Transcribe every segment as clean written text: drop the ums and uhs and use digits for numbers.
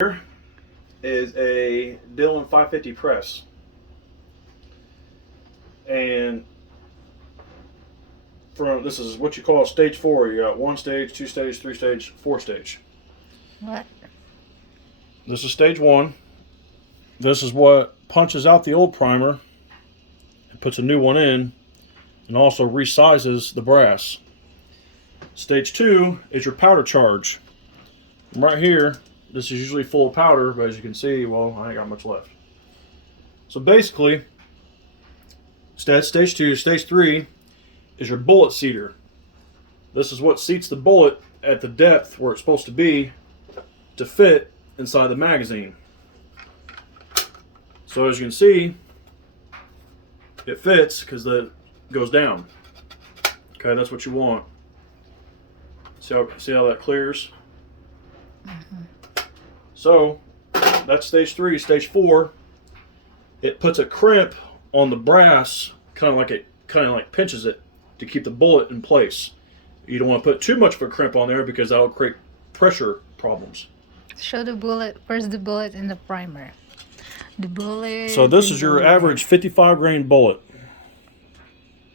Here is a Dillon 550 press, and this is what you call stage 4. You got 1 stage, 2 stage, 3 stage, 4 stage. What? This is stage 1. This is what punches out the old primer and puts a new one in, and also resizes the brass. Stage 2 is your powder charge. And right here, this is usually full of powder, but as you can see, well, I ain't got much left. So basically, stage 2, stage 3 is your bullet seater. This is what seats the bullet at the depth where it's supposed to be to fit inside the magazine. So as you can see, it fits because it goes down. Okay, that's what you want. See how that clears? So that's stage 3. Stage 4, it puts a crimp on the brass, kind of like pinches it to keep the bullet in place. You don't want to put too much of a crimp on there because that'll create pressure problems. Show the bullet. Where's the bullet in the primer? The bullet. So this is your average 55 grain bullet.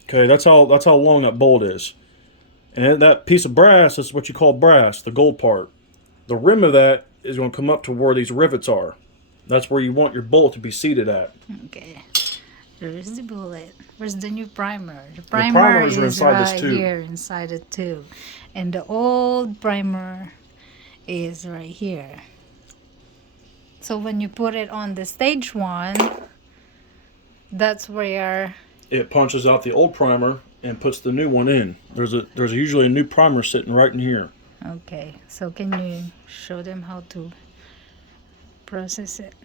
Okay, that's how long that bullet is. And that piece of brass is what you call brass, the gold part. The rim of that is going to come up to where these rivets are. That's where you want your bullet to be seated at. Okay. There's the bullet. Where's the new primer? The primers primer are is inside right this tube. here inside the tube. And the old primer is right here. So when you put it on the stage 1, that's where It punches out the old primer and puts the new one in. There's usually a new primer sitting right in here. Okay, so can you show them how to process it?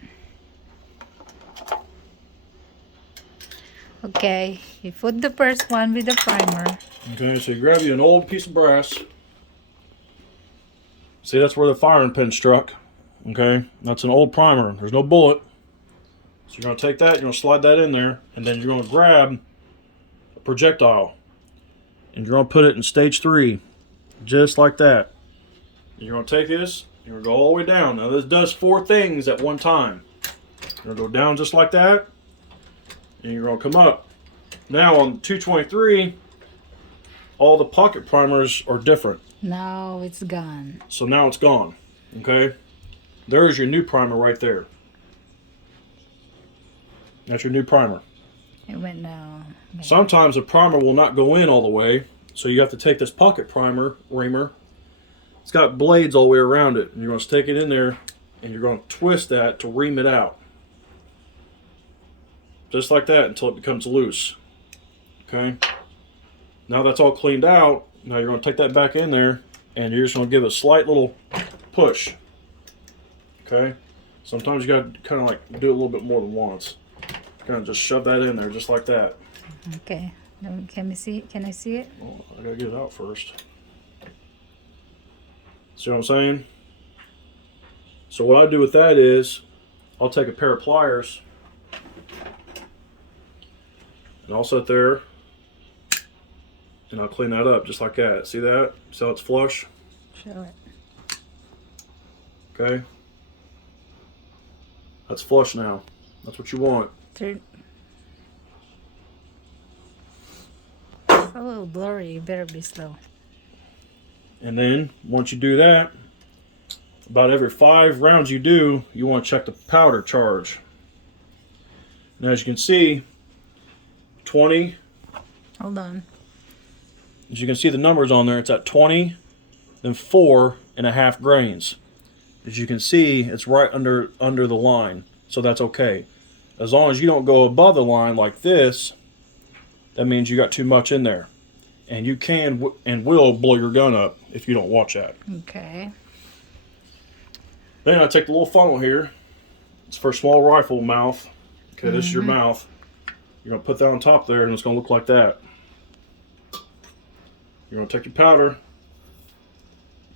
Okay, you put the first one with the primer. Okay, so you grab you an old piece of brass. See, that's where the firing pin struck. Okay, that's an old primer. There's no bullet. So you're going to take that, you're going to slide that in there, and then you're going to grab a projectile. And you're going to put it in stage 3. Just like that. You're going to take this, you're going to go all the way down. Now this does 4 things at one time. You're going to go down just like that, and you're going to come up. Now on 223, all the pocket primers are different. Now it's gone. So now it's gone. Okay? There's your new primer right there. That's your new primer. It went down. Sometimes the primer will not go in all the way, so you have to take this pocket primer reamer. It's got blades all the way around it, and you're going to stick it in there, and you're going to twist that to ream it out. Just like that until it becomes loose. Okay? Now that's all cleaned out, now you're going to take that back in there, and you're just going to give it a slight little push. Okay? Sometimes you got to kind of like do it a little bit more than once. Kind of just shove that in there just like that. Okay. Can we see it? Can I see it? Well, I gotta get it out first. See what I'm saying? So what I do with that is, I'll take a pair of pliers, and I'll sit there, and I'll clean that up just like that. See that? See how it's flush? Show it. Okay? That's flush now. That's what you want. Turn. It's a little blurry. You better be slow. And then, once you do that, about every 5 rounds you do, you want to check the powder charge. And as you can see, 20. Hold on. As you can see the numbers on there, it's at 20, then 4.5 grains. As you can see, it's right under the line, so that's okay. As long as you don't go above the line like this, that means you got too much in there. And you can and will blow your gun up if you don't watch that. Okay. Then I take the little funnel here. It's for a small rifle mouth. Okay, this is your mouth. You're going to put that on top there, and it's going to look like that. You're going to take your powder,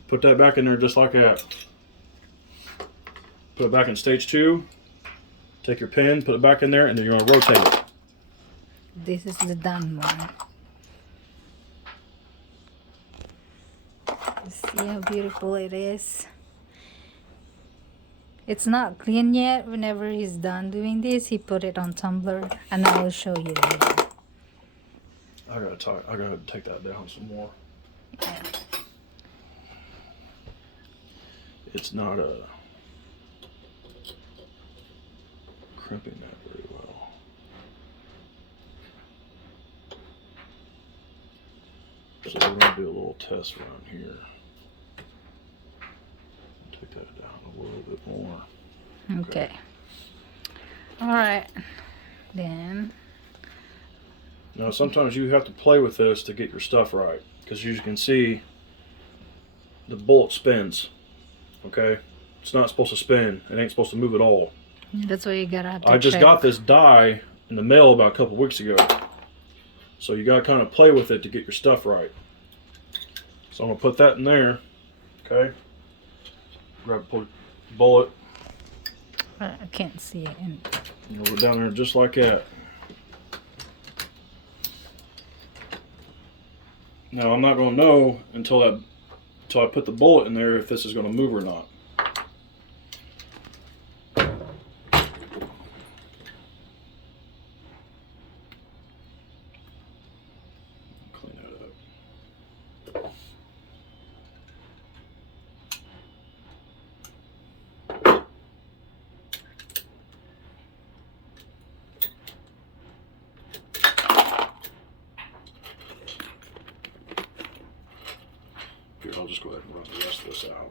put that back in there just like that. Put it back in stage 2. Take your pen, put it back in there, and then you're going to rotate it. This is the done one. See how beautiful it is. It's not clean yet. Whenever he's done doing this, he put it on tumbler, and I will show you later. I gotta take that down some more. Yeah. It's not crimping that very well. So we're gonna do a little test around here. Take that down a little bit more. Okay. All right. Then. Now sometimes you have to play with this to get your stuff right, because as you can see, the bullet spins. Okay, it's not supposed to spin. It ain't supposed to move at all. That's why you gotta have to I just check. got this die in the mail about a couple weeks ago, so you gotta kind of play with it to get your stuff right. So I'm gonna put that in there. Okay. Grab a bullet. I can't see it. And go down there just like that. Now I'm not gonna know until I put the bullet in there if this is gonna move or not. Clean that up. Here, I'll just go ahead and run the rest of this out.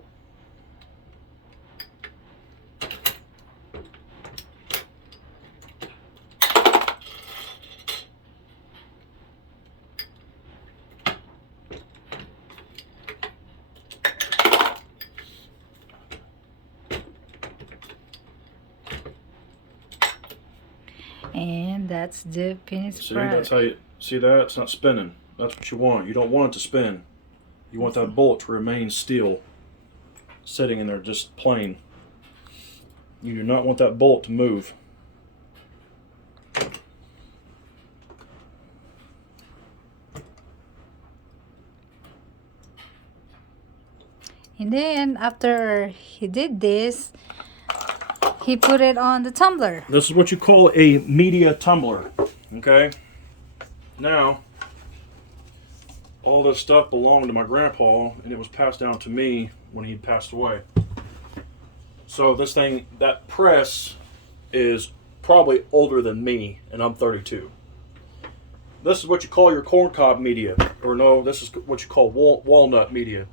And that's the penis See, spread. that's how you see that? It's not spinning. That's what you want. You don't want it to spin. You want that bullet to remain still, sitting in there just plain. You do not want that bullet to move. And then after he did this, he put it on the tumbler. This is what you call a media tumbler. Okay? Now, all this stuff belonged to my grandpa, and it was passed down to me when he passed away. So this thing, that press is probably older than me, and I'm 32. This is what you call your corncob media, or no, this is what you call walnut media.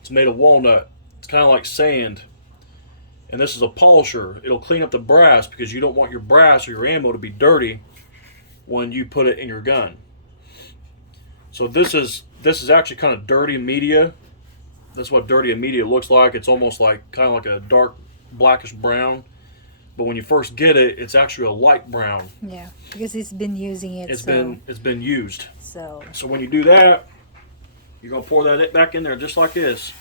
It's made of walnut. It's kind of like sand. And this is a polisher. It'll clean up the brass because you don't want your brass or your ammo to be dirty when you put it in your gun. So this is actually kind of dirty media. That's what dirty media looks like. It's almost like kind of like a dark blackish brown. But when you first get it, it's actually a light brown. Yeah, because he's been using it. It's been used. So when you do that, you're gonna pour that back in there just like this.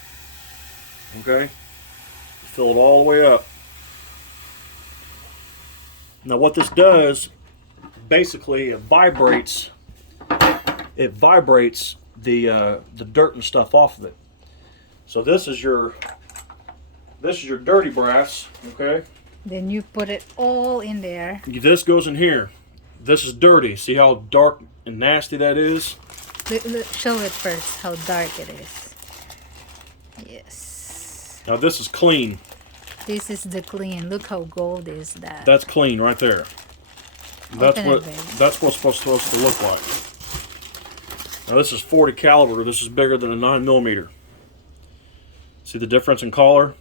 Okay? Fill it all the way up. Now what this does, basically it vibrates the dirt and stuff off of it. So this is your dirty brass, okay? then you put it all in there. This goes in here. This is dirty. See how dark and nasty that is? Show it first how dark it is. Yes. Now this is clean. This is the clean. Look how gold is that. That's clean right there. That's Open what it, babe. that's what's supposed to look like. Now this is 40 caliber. This is bigger than a 9mm. See the difference in color?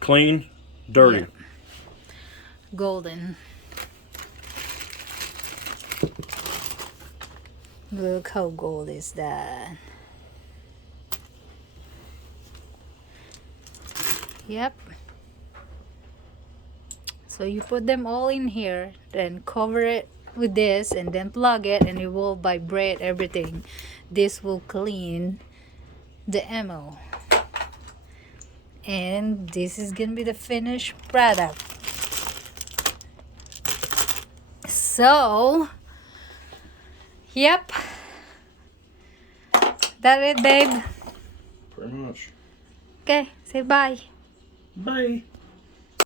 Clean, dirty. Yeah. Golden. Look how gold is that. Yep. So you put them all in here, then cover it with this, and then plug it, and it will vibrate everything. This will clean the ammo. And this is gonna be the finished product. So, yep. That it, babe. Pretty much. Okay, say bye. Bye.